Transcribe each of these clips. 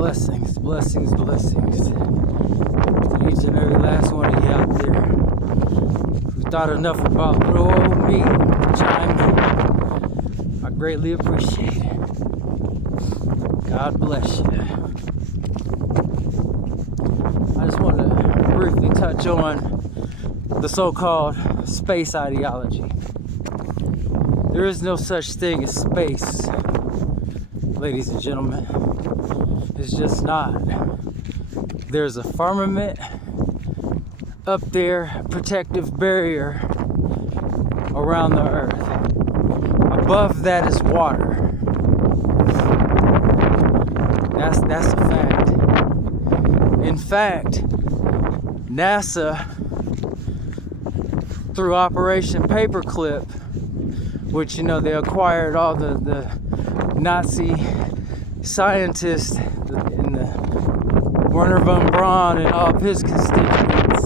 Blessings, blessings, blessings to each and every last one of you out there who thought enough about little old me to chime in. I greatly appreciate it. God bless you. I just want to briefly touch on the so-called space ideology. There is no such thing as space, ladies and gentlemen. It's just not. There's a firmament up there, protective barrier around the earth. Above that is water. That's a fact. In fact, NASA, through Operation Paperclip, which, you know, they acquired all the Nazi scientists and the Werner von Braun and all of his constituents.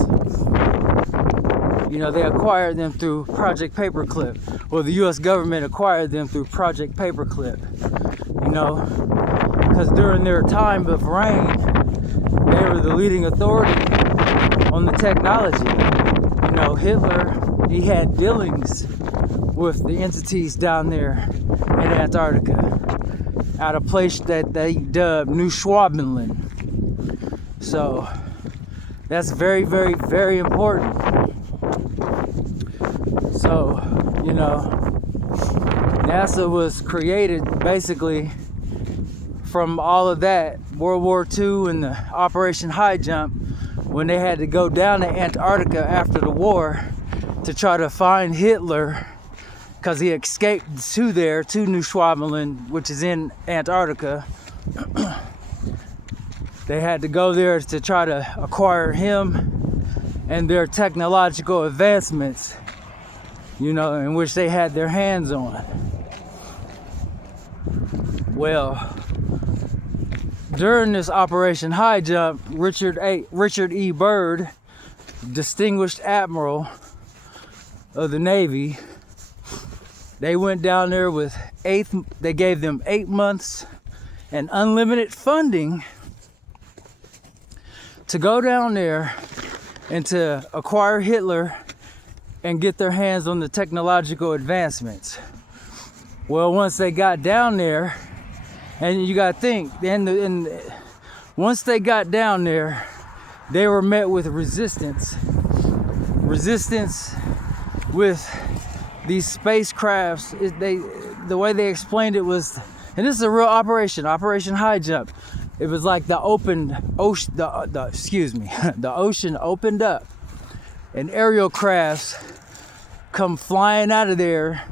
You know, they acquired them through Project Paperclip. Well, the U.S. government acquired them through Project Paperclip. You know, because during their time of reign, they were the leading authority on the technology. You know, Hitler, he had dealings with the entities down there in Antarctica at a place that they dubbed New Schwabenland. So that's very, very, very important. So, you know, NASA was created basically from all of that, World War II and the Operation High Jump, when they had to go down to Antarctica after the war to try to find Hitler, because he escaped to New Schwabenland, which is in Antarctica. They had to go there to try to acquire him and their technological advancements, you know, in which they had their hands on. Well, during this Operation High Jump, Richard E. Byrd, distinguished Admiral of the Navy, they went down there with they gave them 8 months and unlimited funding to go down there and to acquire Hitler and get their hands on the technological advancements. Well, once they got down there, and you gotta think, once they got down there, they were met with resistance with these spacecrafts. The way they explained it was, and this is a real Operation High Jump. It was like the ocean opened up, and aerial crafts come flying out of there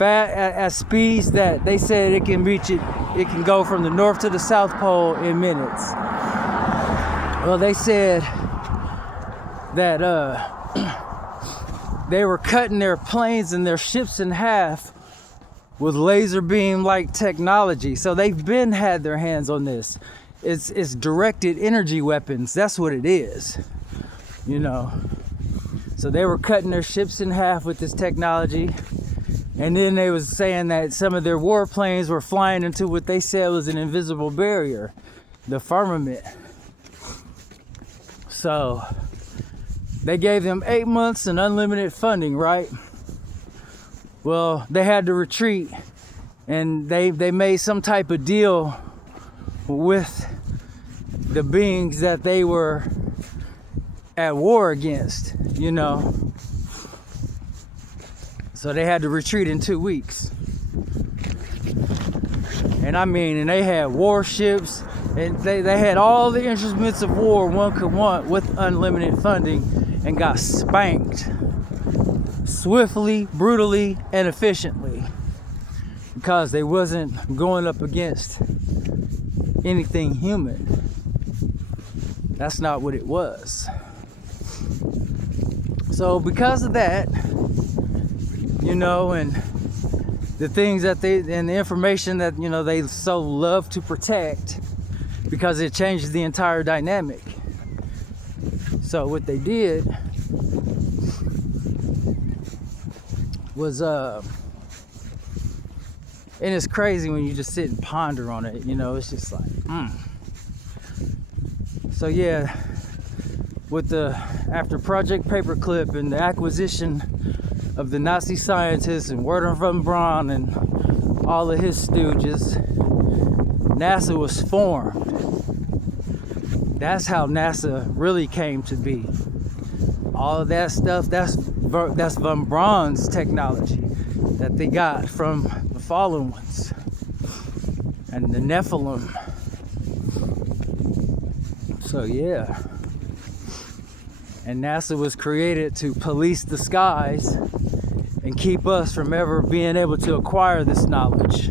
at speeds that they said it can reach it. It can go from the North to the South Pole in minutes. Well, they said that they were cutting their planes and their ships in half with laser beam like technology. So they've had their hands on this. It's directed energy weapons. That's what it is, you know. So they were cutting their ships in half with this technology. And then they was saying that some of their warplanes were flying into what they said was an invisible barrier, the firmament. So they gave them 8 months and unlimited funding, right? Well, they had to retreat, and they made some type of deal with the beings that they were at war against, you know. So they had to retreat in 2 weeks. And they had warships, and they had all the instruments of war one could want with unlimited funding, and got spanked swiftly, brutally, and efficiently, because they wasn't going up against anything human. That's not what it was. So because of that, you know, and the things that and the information that, you know, they so love to protect, because it changes the entire dynamic. So what they did was, and it's crazy when you just sit and ponder on it, you know, it's just like, So yeah, with after Project Paperclip and the acquisition of the Nazi scientists and Wernher von Braun and all of his stooges, NASA was formed. That's how NASA really came to be. All of that stuff, that's von Braun's technology that they got from the fallen ones and the Nephilim. So yeah. And NASA was created to police the skies and keep us from ever being able to acquire this knowledge.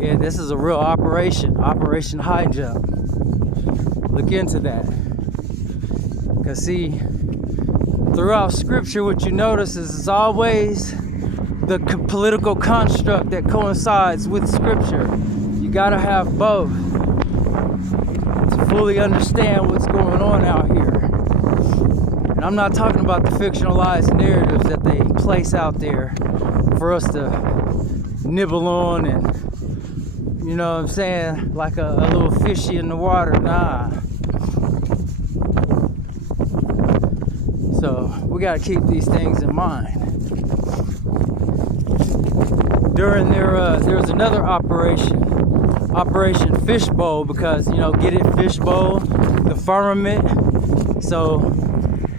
Yeah, this is a real operation, Operation High Jump. Look into that. Because see, throughout scripture, what you notice is it's always the political construct that coincides with scripture. You gotta have both to fully understand what's going on out here. And I'm not talking about the fictionalized narratives that they place out there for us to nibble on and, you know what I'm saying, like a little fishy in the water. Nah. So we gotta keep these things in mind. During there was another Operation Fishbowl, because, you know, get it, fishbowl, the firmament. So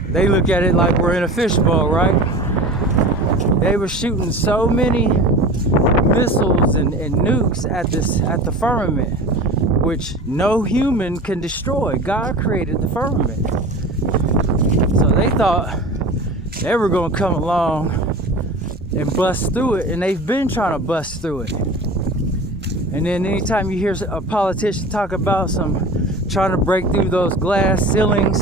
they look at it like we're in a fishbowl, right? They were shooting so many missiles and nukes at the firmament, which no human can destroy. God created the firmament. So they thought they were gonna come along and bust through it, and they've been trying to bust through it. And then anytime you hear a politician talk about trying to break through those glass ceilings,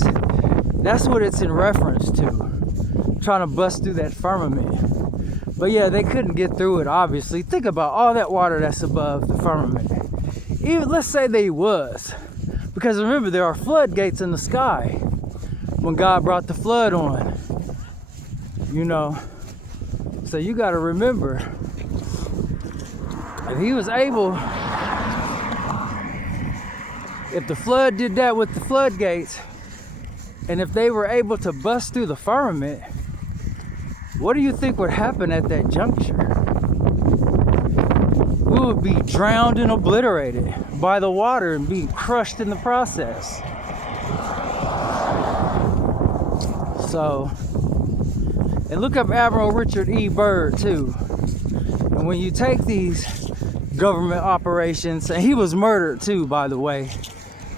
that's what it's in reference to, trying to bust through that firmament. But yeah, they couldn't get through it, obviously. Think about all that water that's above the firmament. Even, let's say they was, because remember, there are floodgates in the sky when God brought the flood on, you know. So you got to remember, if he was able, if the flood did that with the floodgates, and if they were able to bust through the firmament, what do you think would happen at that juncture? We would be drowned and obliterated by the water and being crushed in the process. So, and look up Admiral Richard E. Byrd too. And when you take these government operations, and he was murdered too, by the way,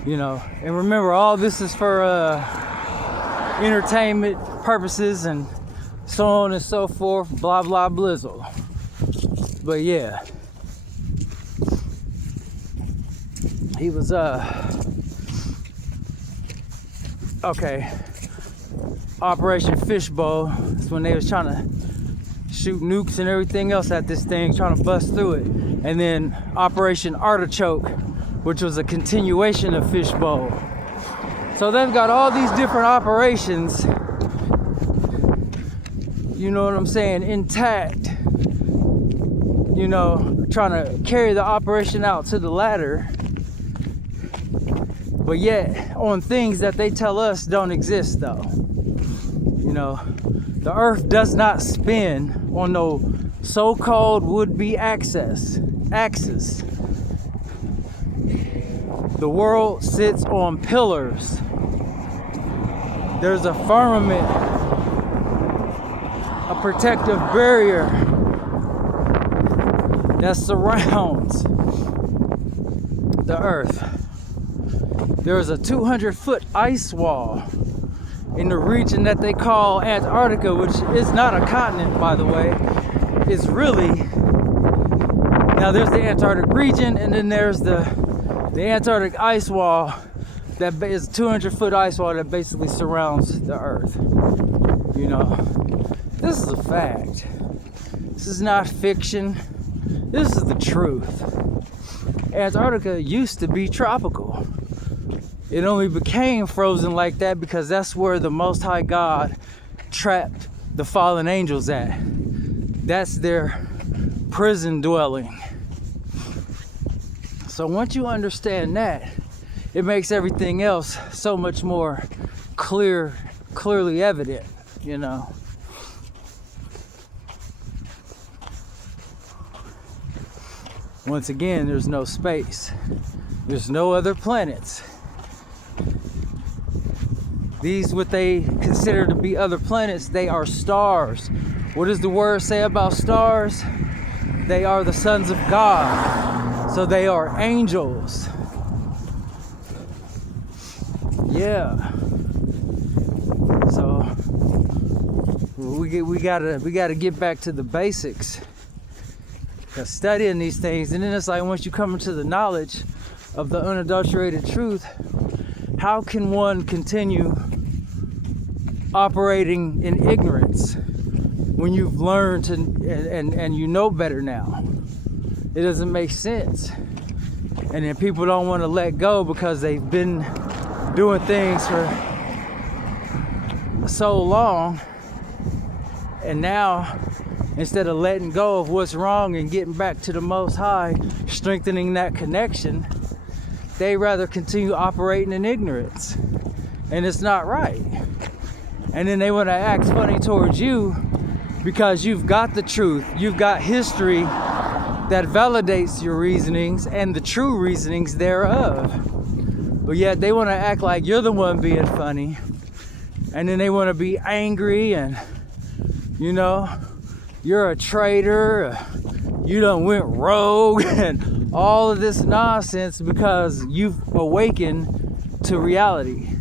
you know, and remember, all this is for entertainment purposes and so on and so forth, blah blah blizzle. But yeah, he was okay, Operation Fishbowl. That's when they was trying to shoot nukes and everything else at this thing, trying to bust through it. And then Operation Artichoke, which was a continuation of Fishbowl. So they've got all these different operations, you know what I'm saying, intact, you know, trying to carry the operation out to the ladder, but yet on things that they tell us don't exist though. You know, the earth does not spin on no so-called would-be axis. The world sits on pillars. There's a firmament, a protective barrier that surrounds the earth. There's a 200-foot ice wall in the region that they call Antarctica, which is not a continent, by the way. It's really, now there's the Antarctic region, and then there's the Antarctic ice wall that is a 200-foot ice wall that basically surrounds the earth. You know, this is a fact. This is not fiction. This is the truth. Antarctica used to be tropical. It only became frozen like that because that's where the Most High God trapped the fallen angels at. That's their prison dwelling. So once you understand that, it makes everything else so much more clearly evident, you know. Once again, there's no space. There's no other planets. These, what they consider to be other planets, they are stars. What does the word say about stars? They are the sons of God. So they are angels. Yeah. So we gotta get back to the basics. Cause studying these things, and then it's like once you come into the knowledge of the unadulterated truth, how can one continue operating in ignorance when you've learned to, and you know better now? It doesn't make sense. And then people don't want to let go because they've been doing things for so long, and now instead of letting go of what's wrong and getting back to the Most High, strengthening that connection, they rather continue operating in ignorance. And it's not right. And then they want to act funny towards you because you've got the truth. You've got history that validates your reasonings and the true reasonings thereof. But yet they want to act like you're the one being funny. And then they want to be angry and, you know, you're a traitor, you done went rogue, and all of this nonsense because you've awakened to reality,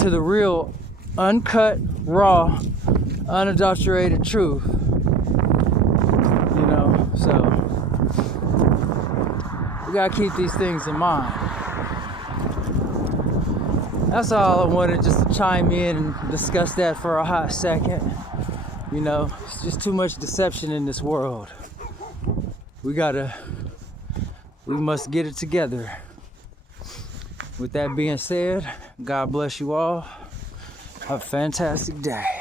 to the real, uncut, raw, unadulterated truth. You know, so we gotta keep these things in mind. That's all I wanted, just to chime in and discuss that for a hot second. You know, it's just too much deception in this world. We must get it together. With that being said, God bless you all. Have a fantastic day.